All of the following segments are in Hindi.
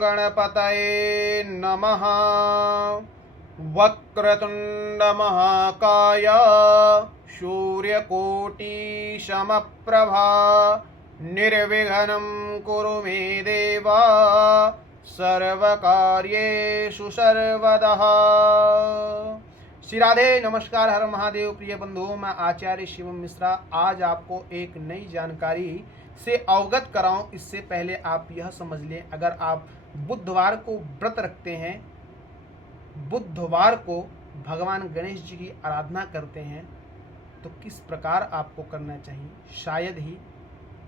गणपतये नमः। वक्रतुण्डमहाकाय सूर्यकोटिसमप्रभा निर्विघ्नं कुरु मे देव सर्वकार्येषु सर्वदा। श्री राधे, नमस्कार, हर महादेव। प्रिय बंधुओं, मैं आचार्य शिवम मिश्रा आज आपको एक नई जानकारी से अवगत कराऊं। इससे पहले आप यह समझ लें, अगर आप बुधवार को व्रत रखते हैं, बुधवार को भगवान गणेश जी की आराधना करते हैं, तो किस प्रकार आपको करना चाहिए। शायद ही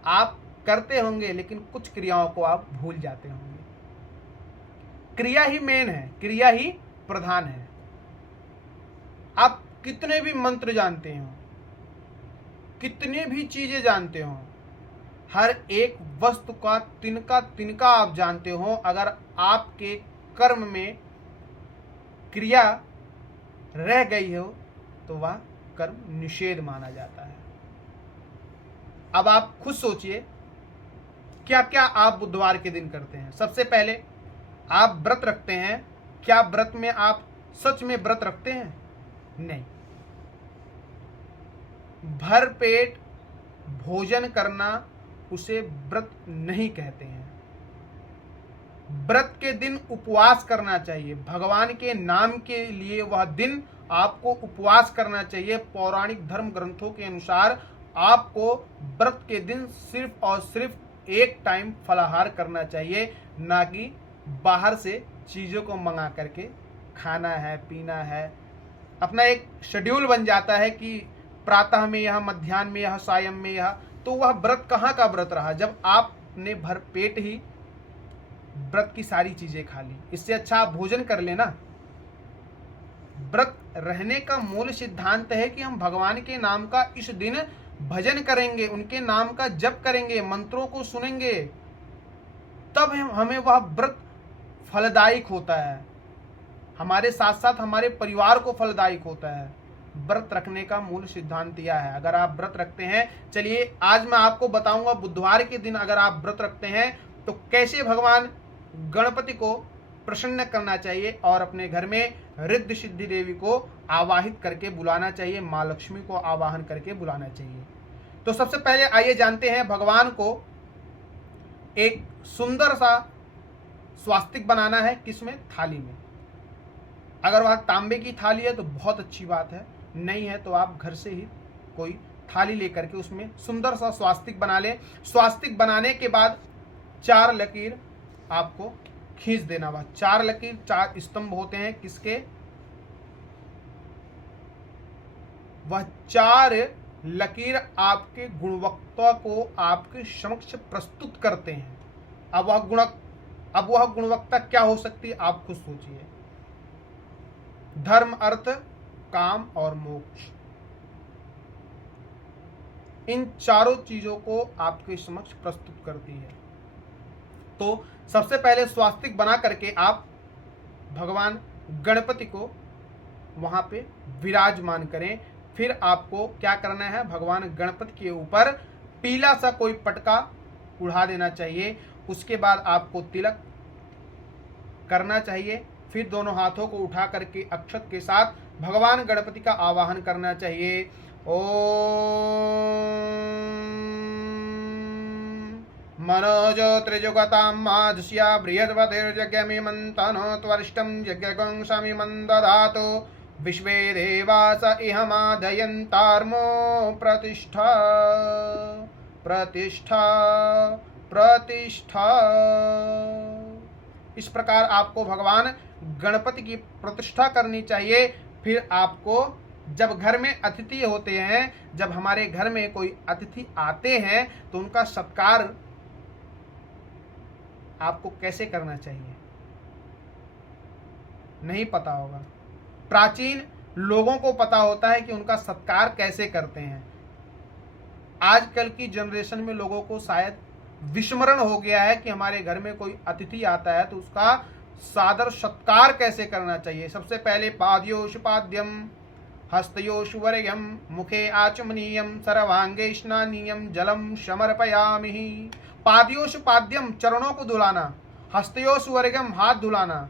आप करते होंगे, लेकिन कुछ क्रियाओं को आप भूल जाते होंगे। क्रिया ही मेन है, क्रिया ही प्रधान है। आप कितने भी मंत्र जानते हो, कितने भी चीजें जानते हो, हर एक वस्तु का तिनका तिनका आप जानते हो, अगर आपके कर्म में क्रिया रह गई हो तो वह कर्म निषेध माना जाता है। अब आप खुद सोचिए, क्या क्या आप बुधवार के दिन करते हैं। सबसे पहले आप व्रत रखते हैं। क्या व्रत में आप सच में व्रत रखते हैं? नहीं। भर पेट भोजन करना उसे व्रत नहीं कहते हैं। व्रत के दिन उपवास करना चाहिए। भगवान के नाम के लिए वह दिन आपको उपवास करना चाहिए। पौराणिक धर्म ग्रंथों के अनुसार आपको व्रत के दिन सिर्फ और सिर्फ एक टाइम फलाहार करना चाहिए, ना कि बाहर से चीज़ों को मंगा करके खाना है, पीना है। अपना एक शेड्यूल बन जाता है कि प्रातः में यह, मध्याह्न में यह, सायं में यह, तो वह व्रत कहाँ का व्रत रहा, जब आपने भर पेट ही व्रत की सारी चीजें खा ली। इससे अच्छा आप भोजन कर लेना। व्रत रहने का मूल सिद्धांत है कि हम भगवान के नाम का इस दिन भजन करेंगे, उनके नाम का जप करेंगे, मंत्रों को सुनेंगे, तब हमें वह व्रत फलदायक होता है। हमारे साथ साथ हमारे परिवार को फलदायक होता है। व्रत रखने का मूल सिद्धांत यह है। अगर आप व्रत रखते हैं, चलिए आज मैं आपको बताऊंगा बुधवार के दिन अगर आप व्रत रखते हैं तो कैसे भगवान गणपति को प्रसन्न करना चाहिए और अपने घर में रिद्धि सिद्धि देवी को आवाहित करके बुलाना चाहिए, माँ लक्ष्मी को आवाहन करके बुलाना चाहिए। तो सबसे पहले आइए जानते हैं, भगवान को एक सुंदर सा स्वास्तिक बनाना है। किसमें? थाली में। अगर वह तांबे की थाली है तो बहुत अच्छी बात है, नहीं है तो आप घर से ही कोई थाली लेकर के उसमें सुंदर सा स्वास्तिक बना लें। स्वास्तिक बनाने के बाद 4 लकीर आपको खींच देना। वह 4 लकीर, 4 स्तंभ होते हैं किसके? वह 4 लकीर आपके गुणवत्ता को आपके समक्ष प्रस्तुत करते हैं। अब वह गुणवत्ता क्या हो सकती है, आप खुद सोचिए। धर्म, अर्थ, काम और मोक्ष, इन चारों चीजों को आपके समक्ष प्रस्तुत करती है। तो सबसे पहले स्वास्तिक बना करके आप भगवान गणपति को वहां पे विराजमान करें। फिर आपको क्या करना है, भगवान गणपति के ऊपर पीला सा कोई पटका उड़ा देना चाहिए। उसके बाद आपको तिलक करना चाहिए। फिर दोनों हाथों को उठा करके अक्षत के साथ भगवान गणपति का आवाहन करना चाहिए। ओम मनोज त्रिजुगतां माधुष्या बृहस्पतिर्यज्ञमिमन्तनो त्वरिष्टं यज्ञगंसमिमं दधातु विश्वे देवास इहमादयन्तार्मो प्रतिष्ठा प्रतिष्ठा प्रतिष्ठा। इस प्रकार आपको भगवान गणपति की प्रतिष्ठा करनी चाहिए। फिर आपको जब घर में अतिथि होते हैं, जब हमारे घर में कोई अतिथि आते हैं तो उनका सत्कार आपको कैसे करना चाहिए नहीं पता होगा। प्राचीन लोगों को पता होता है कि उनका सत्कार कैसे करते हैं। आजकल की जनरेशन में लोगों को शायद विस्मरण हो गया है कि हमारे घर में कोई अतिथि आता है तो उसका सादर सत्कार कैसे करना चाहिए। सबसे पहले पाद्योश पाद्यम हस्तयोश वर्यम मुखे आचमनीयम सर्वांगे स्नानीयम जलम समर्पयामि। पाद्योश पाद्यम, चरणों को धुलाना, हस्तयो सुवर्गम, हाथ धुलाना,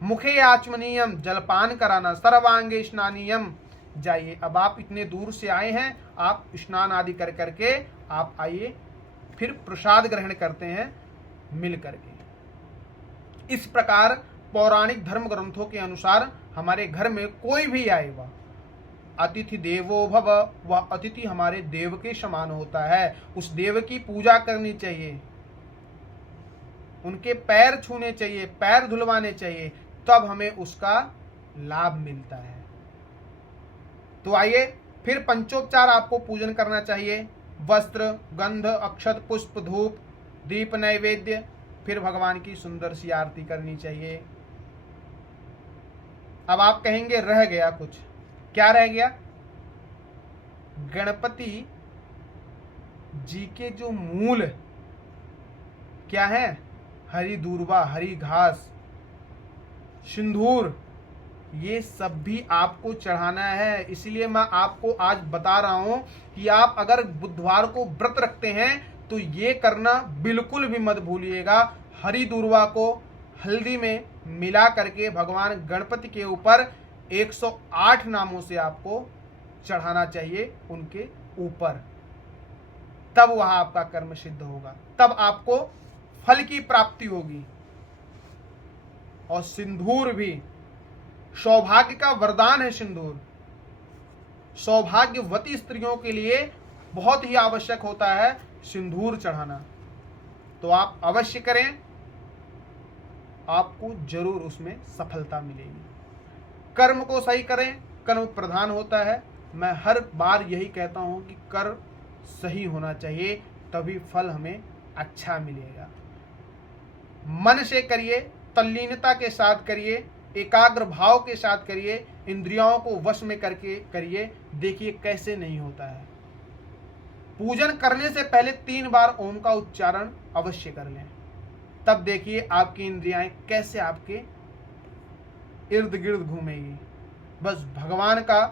मुखे आचमनीयम, जलपान कराना, सर्वांगे स्नानीयम। जाइए, अब आप इतने दूर से आए हैं, आप स्नान आदि कर करके आप आइए, फिर प्रसाद ग्रहण करते हैं मिल करके। इस प्रकार पौराणिक धर्म ग्रंथों के अनुसार हमारे घर में कोई भी आए, वह अतिथि देवो भव, वह अतिथि हमारे देव के समान होता है। उस देव की पूजा करनी चाहिए, उनके पैर छूने चाहिए, पैर धुलवाने चाहिए, तब हमें उसका लाभ मिलता है। तो आइए, फिर पंचोपचार आपको पूजन करना चाहिए। वस्त्र, गंध, अक्षत, पुष्प, धूप, दीप, नैवेद्य, फिर भगवान की सुंदर सी आरती करनी चाहिए। अब आप कहेंगे रह गया कुछ, क्या रह गया? गणपति जी के जो मूल क्या है? हरी दूर्वा, हरी घास, सिंदूर, ये सब भी आपको चढ़ाना है। इसलिए मैं आपको आज बता रहा हूं कि आप अगर बुधवार को व्रत रखते हैं तो ये करना बिल्कुल भी मत भूलिएगा। हरी दूर्वा को हल्दी में मिला करके भगवान गणपति के ऊपर 108 नामों से आपको चढ़ाना चाहिए उनके ऊपर, तब वह आपका कर्म सिद्ध होगा, तब आपको फल की प्राप्ति होगी। और सिंदूर भी सौभाग्य का वरदान है। सिंदूर सौभाग्यवती स्त्रियों के लिए बहुत ही आवश्यक होता है सिंदूर चढ़ाना। तो आप अवश्य करें, आपको जरूर उसमें सफलता मिलेगी। कर्म को सही करें, कर्म प्रधान होता है। मैं हर बार यही कहता हूं कि कर्म सही होना चाहिए, तभी फल हमें अच्छा मिलेगा। मन से करिए, तल्लीनता के साथ करिए, एकाग्र भाव के साथ करिए, इंद्रियों को वश में करके करिए। देखिए कैसे नहीं होता है। पूजन करने से पहले 3 बार ओम का उच्चारण अवश्य कर लें, तब देखिए आपकी इंद्रियां कैसे आपके इर्द गिर्द घूमेगी। बस भगवान का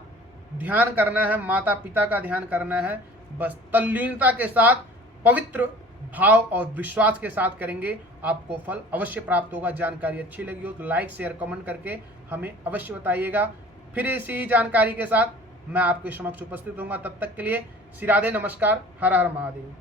ध्यान करना है, माता पिता का ध्यान करना है। बस तल्लीनता के साथ, पवित्र भाव और विश्वास के साथ करेंगे, आपको फल अवश्य प्राप्त होगा। जानकारी अच्छी लगी हो तो लाइक, शेयर, कमेंट करके हमें अवश्य बताइएगा। फिर इसी जानकारी के साथ मैं आपके समक्ष उपस्थित होऊंगा। तब तक के लिए श्री राधे, नमस्कार, हर हर महादेव।